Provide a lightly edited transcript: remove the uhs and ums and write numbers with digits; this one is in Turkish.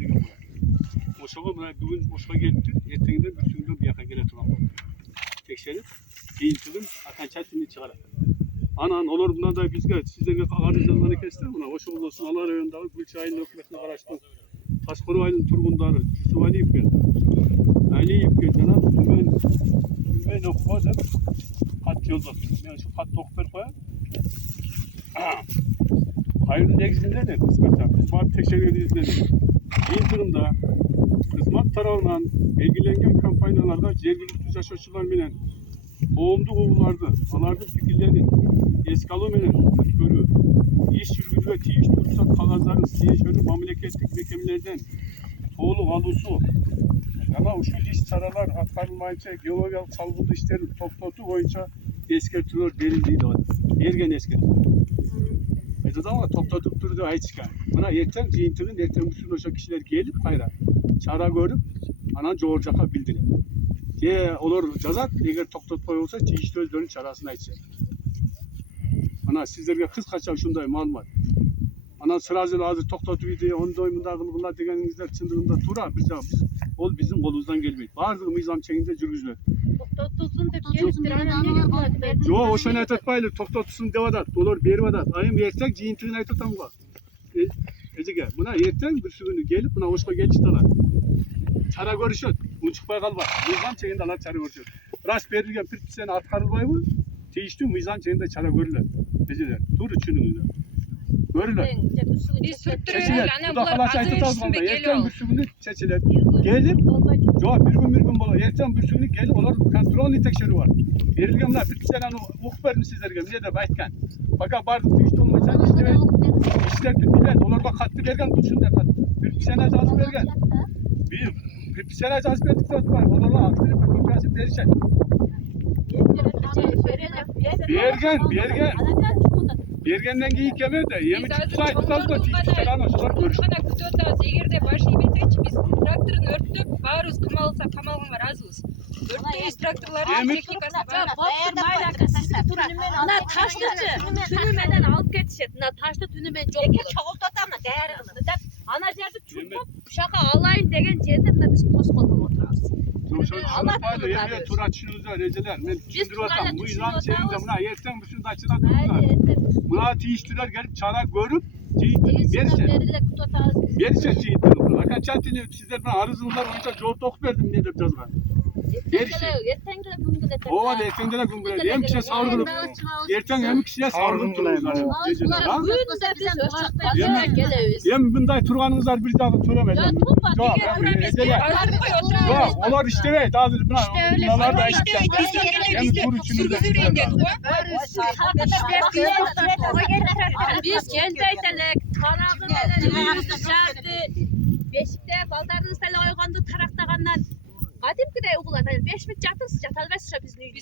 degan bo'ladi. O'shaga mana bugun boshqa kelibdi, ertagida bir kundan bu yoqqa keladigan bo'ldi. Tekshirib, keyin turib qanchasini chiqaradi. Anan olar bundan da bizga sizlarga arızlanlar ekesizler buna. Hoş olsun Allah rayonundağı Gülçay'ın hükümetine karıştım. Taşkuru ayının turgunları, Yusuf Aliyev'e. Aliyev'e canım tümen okumadı. Hat yolda. Yani şu hat doktor koyar. Hayırlı negizinde de kısmetse. Biz var tekşehir edildiğinde de. İntirimde hizmet tarafından belgilengen kampanyalarda jергilükte yaşaşılar bilen boğumdu oğullardı. Alardı fikirleri eskalı bilen görü. İş yürgülüğe tiyiş tutsak kağızların siyişörü mamleketlik mekemlerden toğulu alusu. Ama şu iş çaralar atkarılmayınca geologiyal salgılı işlerin toptotu boyunca eskertülür verildiği de var. Ergen eskertülür. Dedi ama toptatıp durdu ay çıkar. Buna yetten ziyintirin yetten bütün o kişiler gelip hayra. Çara görüp anan çoğurcaka bildiler. Diye olur cazat eğer toptatmay olsa çeşitli özlerin çarasını aytsa. Ana sizlerge kıskaça şunday mal var. Ana sırazı hazır toktatıp onu doymunda kılgılar degeninizler çındığında tura biz ol bizim kolumuzdan gelmeydi. Bazı mizam çekinde cürgüzler. Toktatılsın dep geliptir ana ne yapıladı? Yo o şöyle aytatmaylı toktatılsın devadat. Dolar berivadat. Ayım yersek ciyintiğini aytatan var. Ecege buna yerten bir sürünü gelip buna hoşka geliştiler. Çara görüşüyor. Bu çıkmaya kalma. Mizan çekinde alar çara görüşüyor. Rast verilgen bir sene atkarılmay mı? Değişti mizan çekinde çara görürler. Eceler. Dur üçünüzler. Görürler. Çeçiler. Bu da kalaç aytatamaz bana. Yerten bir sürünü çeçiler. Gelip yo bir gün bola. Yerten bir sürünü gelip onlar kontrol tekşeri var. Verilgen bunlar bir sene hukuk verin sizlerge. Ne de baytken. Fakat bardık değişti olmayacak. İşte millet onlar bak kattı vergen tutsun da kattı. Bir sene cazı vergen. Bir sene cazı verdik zaten var. Onlarla aksini bir kopyası verecek. Bergen. Bergenden geyik yemedi de. Yemi tutsay tutalım da tutalım da. Şunlar görüşürüz. Kana kutuyoruz. Eğer de başı yemeteç biz traktörün örtüp bağırız kımalsa kamalın var azız. Örtüyüz traktörlerin teknikası var. Ana taştıcı tünümeden alıp getişet. Ana taştı tünümen çok olur. Çoğultatama değerli. Ana yerde çubuk şaka alayın degen yerden biz koskoldum oturarız. Allah payla yemeğe tur açıyorlar receler. Ben düşündür bakalım. Bu İran şeyinde buna yerten bütün açıdan durdular. Buna tiyiştiler gelip çara görüp verecek cihitleri buna. Hakan çantini sizler bana arızınlar oyunca cevap tok verdim ne diyeceğiz ben. O var ertengele güngüle. Hem kişiye savurulup erten hem kişiye savurulup duruyorlar. Hem bunday turganımızlar bir daha turamayacak. Yok onlar işte evet hazır bunlar da işte hem tur üçünü de biz kendi aytelek tarafı neler şartı beşikte baldarınız tele oygandı taraktağandan Qadim ki de uğuladan 5 mit jatın sıcak talbes bizning